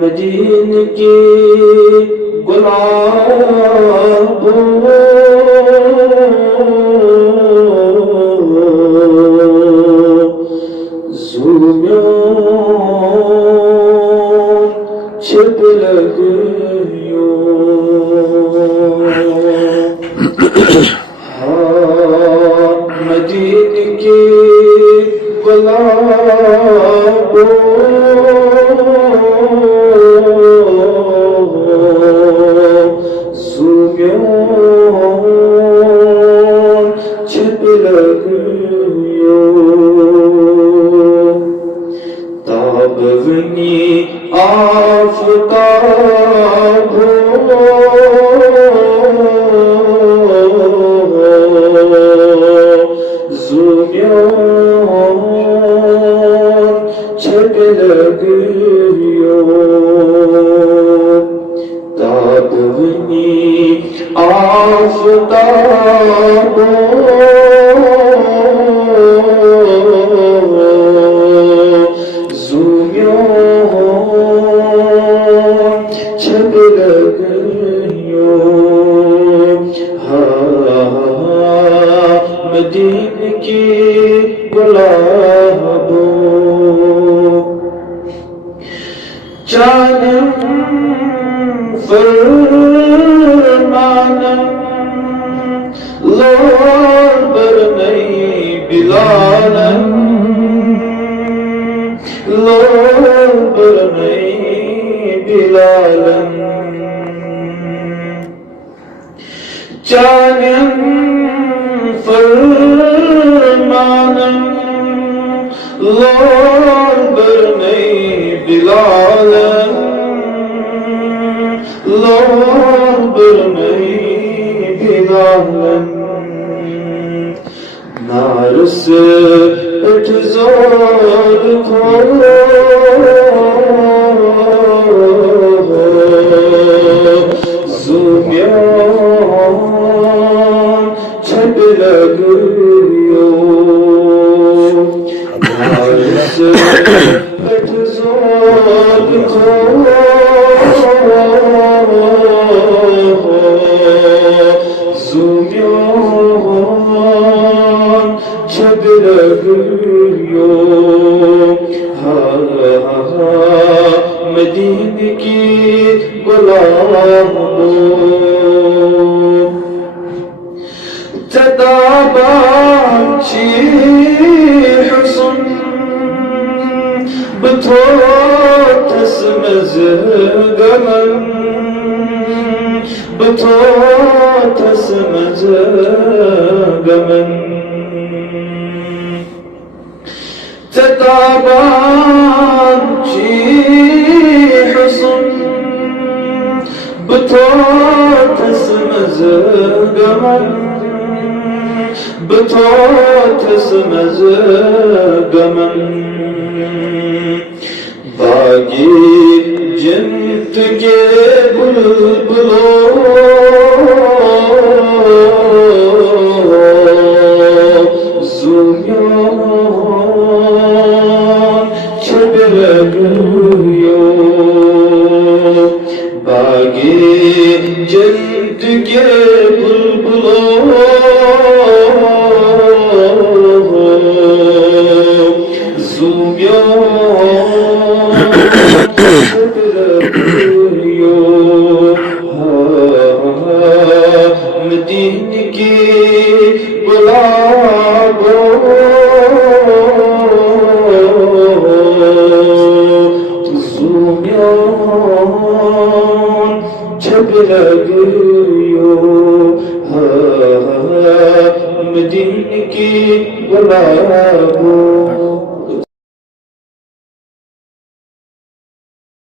मदीने के गुलाबों छिप लगियो मदीने के गुलाबों छिप लगियो ताबवनी आफताब छिप लगियो ताबवनी आफताब छिप लगियो मदीने की गुलाबों जानम फरमानम लोर बरनई बिलालम लोर बरनई बिलालम जानम फरमानम लोर बरनई बिलालम लोर बरनई बिलालम नारस उठ जोर खोलो छिप लगियो नारस उठ जोर खोलो छिप लगियो मदीने की गुलाबों तदाबाची हुस्न बथोतस मज़गमन बथोतस मज़गमन तदाबाची हुस्न बथोतस मज़गमन बथोतस मज़गमन बागी जिन्त के बुलबुलों छिप लगियो बागी जिन्त के बुलबुलों छिप लगियो मदीने की गुलाबों छिप लगियो मदीने की गुलाबों।